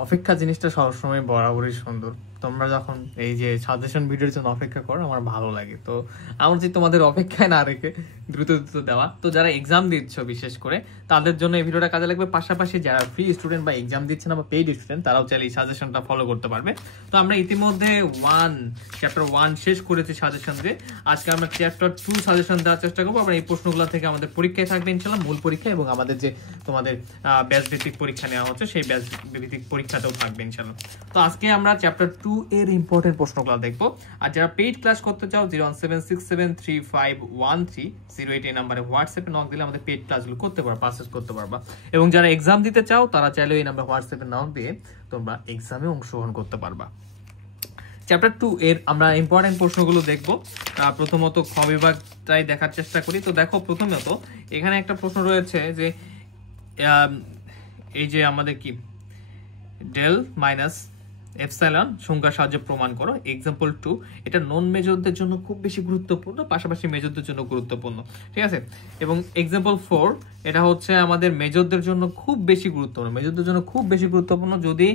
অপেক্ষা জিনিসটা সবসময় বরাবরই সুন্দর। তোমরা যখন এই যে সাজেশন ভিডিওর জন্য অপেক্ষা করো আমার ভালো লাগে। তো আমার যে তোমাদের অপেক্ষায় না রেখে দ্রুত দ্রুত দেওয়া। তো যারা এক্সাম দিচ্ছ বিশেষ করে তাদের জন্য এই ভিডিওটা কাজে লাগবে। পাশাপাশি যারা ফ্রি স্টুডেন্ট বা এক্সাম দিচ্ছে না বা পেইড স্টুডেন্ট তারাও চাইলে এই সাজেশনটা ফলো করতে পারবে। তো আমরা ইতিমধ্যে চ্যাপ্টার 1 শেষ করেছি সাজেশন দিয়ে। আজকে আমরা চ্যাপ্টার 2 সাজেশন দেওয়ার চেষ্টা করবো। আমরা এই প্রশ্নগুলো থেকে আমাদের পরীক্ষায় থাকবে ইনশাল্লাহ, মূল পরীক্ষা এবং আমাদের যে তোমাদের ব্যাচ ভিত্তিক পরীক্ষা নেওয়া হচ্ছে সেই ব্যাচ ভিত্তিক পরীক্ষাতেও থাকবে ইনশাল্লাহ। তো আজকে আমরা চ্যাপ্টার 2 এর ইম্পর্টেন্ট প্রশ্নগুলো দেখবো। আর যারা পেইড ক্লাস করতে চাও 01767351308 এই নাম্বারে হোয়াটসঅ্যাপে নক দিলে আমাদের পেইড ক্লাসগুলো করতে পারবা, পারচেজ করতে পারবা। এবং যারা এক্সাম দিতে চাও তারা চাইলে এই নাম্বার হোয়াটসঅ্যাপে নক দিয়ে তোমরা এক্সামে অংশগ্রহণ করতে পারবা। চ্যাপ্টার 2 এর আমরা ইম্পর্টেন্ট প্রশ্নগুলো দেখব। প্রথমত খ বিভাগটাই দেখার চেষ্টা করি। তো দেখো প্রথমত এখানে একটা প্রশ্ন রয়েছে যে এই যে আমাদের কি ডেল মাইনাস এপসাইলন সংখ্যার সাহায্যে প্রমাণ করো। এক্সাম্পল 2 এটা নন মেজরদের জন্য খুব বেশি গুরুত্বপূর্ণ, পাশাপাশি মেজরদের জন্য গুরুত্বপূর্ণ, ঠিক আছে। এবং এক্সাম্পল 4 এটা হচ্ছে আমাদের মেজরদের জন্য খুব বেশি গুরুত্বপূর্ণ, মেজরদের জন্য খুব বেশি গুরুত্বপূর্ণ যদি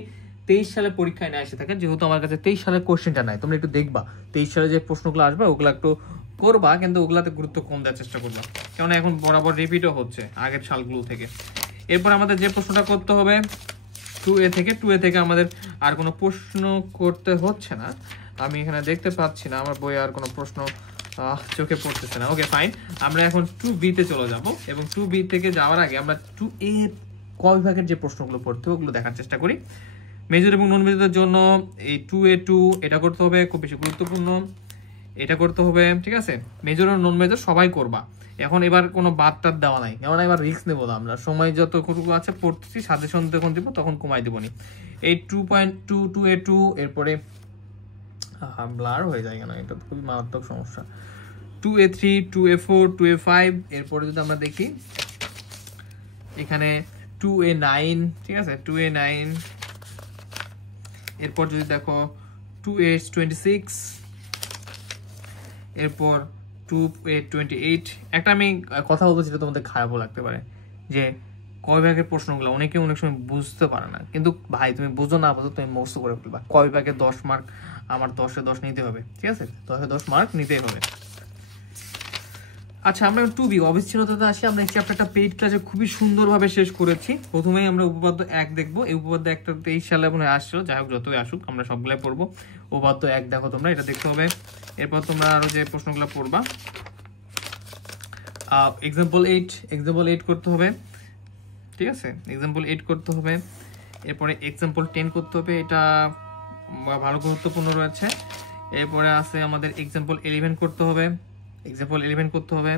23 সালে পরীক্ষায় না এসে থাকে। যেহেতু আমার কাছে 23 সালের কোশ্চেনটা নাই, তোমরা একটু দেখবা 23 সালে যে প্রশ্নগুলো আসবে ওগুলো একটু করবা, কিন্তু ওগুলাতে গুরুত্ব কম দেওয়ার চেষ্টা করবা, কারণ এখন বরাবর রিপিটও হচ্ছে আগের সালগুলো থেকে। এরপর আমাদের যে প্রশ্নটা করতে হবে 2A থেকে আমাদের আর কোনো প্রশ্ন করতে হচ্ছে না। আমি এখানে দেখতে পাচ্ছি না আমার বইয়ে আর কোনো প্রশ্ন চোখে পড়তেছে না। ওকে ফাইন, আমরা এখন 2B তে চলে যাব এবং 2B থেকে যাওয়ার আগে আমরা 2A ক বিভাগের যে প্রশ্নগুলো পড়তে হবে ওগুলো দেখার চেষ্টা করি। মেজর এবং নন মেজরদের জন্য এই 2A2 এটা করতে হবে, খুব বেশি গুরুত্বপূর্ণ, এটা করতে হবে, ঠিক আছে। মেজর আর নন মেজর সবাই করবা। এখন এবার কোনো বাদটার দেওয়া নাই, এমন এবার রিস্ক নেবো না আমরা, সময় যতটুকু আছে পড়তেছি, সাজেশন যখন দিব তখন কমাই দিব নি। এই 2.22A2 এরপরে ব্লার হয়ে যায় কেন, এটা খুবই মারাত্মক সমস্যা। 2A3 2A4 2A5 এরপরে যদি আমরা দেখি এখানে 2A9, ঠিক আছে 2A9। এরপর যদি দেখো 2A26, এরপর 2A28। একটা আমি কথা বলবো যেটা তোমাদের খারাপও লাগতে পারে, যে ক বিভাগের প্রশ্নগুলো অনেকে অনেক সময় বুঝতে পারে না, কিন্তু ভাই তুমি বুঝো না বুঝো তুমি মুখস্থ করে ফেলবা। ক বিভাগে 10 মার্ক, আমার 10-এ 10 নিতে হবে, ঠিক আছে, 10-এ 10 মার্ক নিতেই হবে। আচ্ছা আমরা 2B অবিচ্ছিন্নতাতে আসি। আমরা এই চ্যাপ্টারটা পেইড ক্লাসে খুবই সুন্দরভাবে শেষ করেছি। প্রথমেই আমরা উপপাদ্য 1 দেখবো। এই উপপাদ্য 1টা 23 সালে মনে হয় আসছিল, যাই হোক যতই আসুক আমরা সবগুলাই পড়বো। উপপাদ্য 1 দেখো তোমরা, এটা দেখতে হবে। এরপর তোমরা আরো যে প্রশ্নগুলো পড়বা, এক্সাম্পল 8 করতে হবে, ঠিক আছে, এক্সাম্পল 8 করতে হবে। এরপরে এক্সাম্পল 10 করতে হবে, এটা ভালো গুরুত্বপূর্ণ রয়েছে। এরপরে আছে আমাদের এক্সাম্পল 11 করতে হবে, এক্সাম্পল 11 করতে হবে।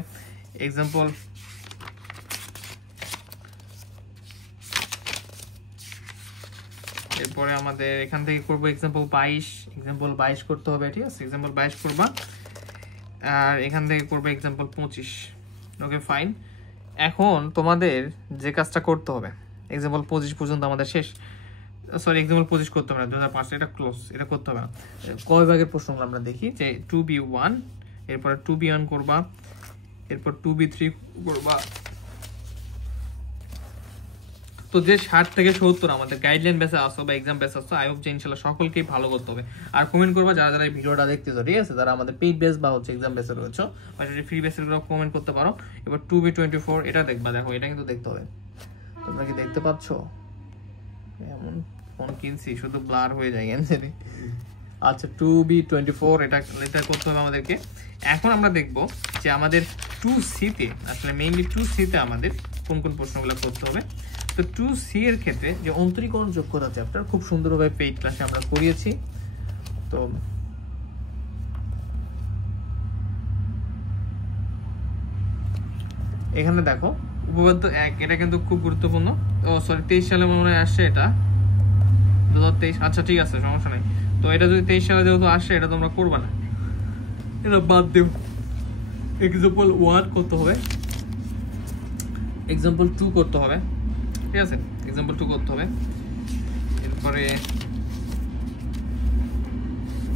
এক্সাম্পল এরপরে আমাদের এখান থেকে করব এক্সাম্পল 22 করতে হবে, ঠিক আছে, এক্সাম্পল 22 করবা। আর এখান থেকে করবে এক্সাম্পল 25। ওকে ফাইন, এখন তোমাদের যে কাজটা করতে হবে এক্সাম্পল 25 পর্যন্ত আমাদের শেষ, সরি এক্সাম্পল 25 করতে হবে না, 2005 এটা ক্লোজ, এটা করতে হবে না। ক বিভাগের প্রশ্নগুলো আমরা দেখি যে 2B1, এরপরে 2B1 করবা, এরপর 2B3 করবা। তো যে 60 থেকে 70 আমাদের গাইডলাইন বেসে আসো বা এক্সাম বেসে আসো, আই হোপ যে ইনশাআল্লাহ সকলকেই ভালো করতে হবে। আর কমেন্ট করবা যারা যারা এই ভিডিওটা দেখতেছো, ঠিক আছে, যারা আমাদের পেইড বেস বা হচ্ছে এক্সাম বেসে রয়েছে বা ফ্রি বেসের গুলো কমেন্ট করতে পারো। এবার 2B24 এটা দেখবা, দেখো এটা কিন্তু দেখতে হবে। তোমরা কি দেখতে পাচ্ছো? এমন ফোন কিনছি শুধু ব্লার হয়ে যায় এনসিডি। আচ্ছা 2B24 এটা করতে হবে আমাদেরকে। এখন আমরা দেখব যে আমাদের 2C তে আসলে মেইনলি 2C তে আমাদের কোন কোন প্রশ্নগুলো করতে হবে। তো 2C এর ক্ষেত্রে যে অন্তরীকরণ যোগ্যতা চ্যাপ্টার খুব সুন্দরভাবে পেইড ক্লাসে আমরা করিয়েছি। তো এখানে দেখো উপপাদ্য 1 এটা কিন্তু খুব গুরুত্বপূর্ণ। ও সরি 23 সালে মনে হয় আসছে, এটা 2023। আচ্ছা ঠিক আছে সমস্যা নাই। তো এটা যদি 23 সালে যেহেতু আসে এটা তোমরা করবা না, এটা বাদ দিও। এক্সাম্পল 1 করতে হবে, এক্সাম্পল 2 করতে হবে, ঠিক আছে, এক্সাম্পল 2 করতে হবে। এরপরে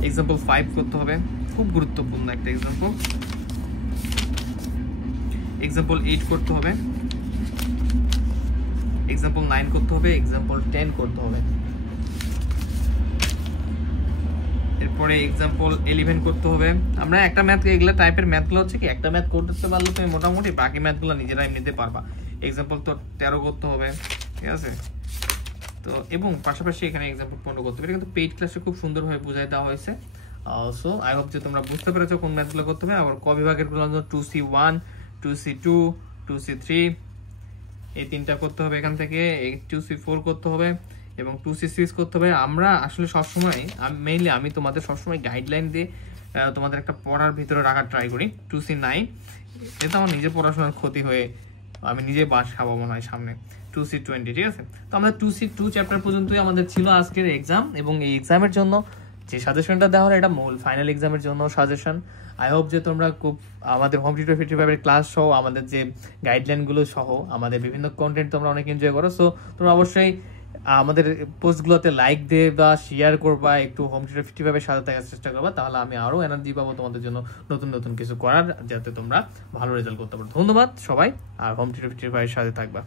এক্সাম্পল 5 করতে হবে, খুব গুরুত্বপূর্ণ একটা এক্সাম্পল। এক্সাম্পল 8 করতে হবে, এক্সাম্পল 9 করতে হবে, এক্সাম্পল 10 করতে হবে। এরপরে এক্সাম্পল 11 করতে হবে। আমরা একটা ম্যাথ, এগুলা টাইপের ম্যাথগুলো হচ্ছে কি একটা ম্যাথ করতে পারলে তুমি মোটামুটি বাকি ম্যাথগুলো নিজেরাই নিতে পারবা। এক্সাম্পল তো 13 করতে হবে, ঠিক আছে? তো এবং পাশাপাশি এখানে এক্সাম্পল 15 করতে হবে। এটা কিন্তু পেইড ক্লাসে খুব সুন্দরভাবে বুঝাই দেওয়া হয়েছে। সো আই হোপ যে তোমরা বুঝতে পেরেছো কোন ম্যাথগুলো করতে হবে। আবার ক বিভাগের গুলো 2C1, 2C2, 2C3 এই তিনটা করতে হবে এখান থেকে, 2C4 করতে হবে এবং 2C6 করতে হবে। আমরা আসলে সবসময় মেইনলি আমি তোমাদের সবসময় গাইডলাইন দিয়ে তোমাদের একটা পড়ার ভিতরে রাখার ট্রাই করি। 2C9 এটা আমার নিজের পড়াশোনার ক্ষতি হয়ে আমি নিজে বাস খাবো মনে হয় সামনে। 2C20, ঠিক আছে? তো আমাদের 2C2 চ্যাপ্টার পর্যন্তই আমাদের ছিল আজকের এক্সাম, এবং এই এক্সামের জন্য যে সাজেশনটা দেওয়া হলো এটা মূল ফাইনাল এক্সামের জন্য সাজেশন। আই হোপ যে তোমরা খুব আমাদের হোম টিউটর 55 ক্লাস সহ আমাদের যে গাইডলাইনগুলো সহ আমাদের বিভিন্ন কন্টেন্ট তোমরা অনেক এনজয় করো। সো তোমরা অবশ্যই আমাদের পোস্টগুলোতে লাইক দিয়ে বা শেয়ার করবা, একটু হোম টিউটর 55 সাথে থাকার চেষ্টা করবা, তাহলে আমি আরো এনার্জি পাবো তোমাদের জন্য নতুন নতুন কিছু করার, যাতে তোমরা ভালো রেজাল্ট করতে পারো। ধন্যবাদ সবাই, আর হোম টিউটর 55 সাথে থাকবা।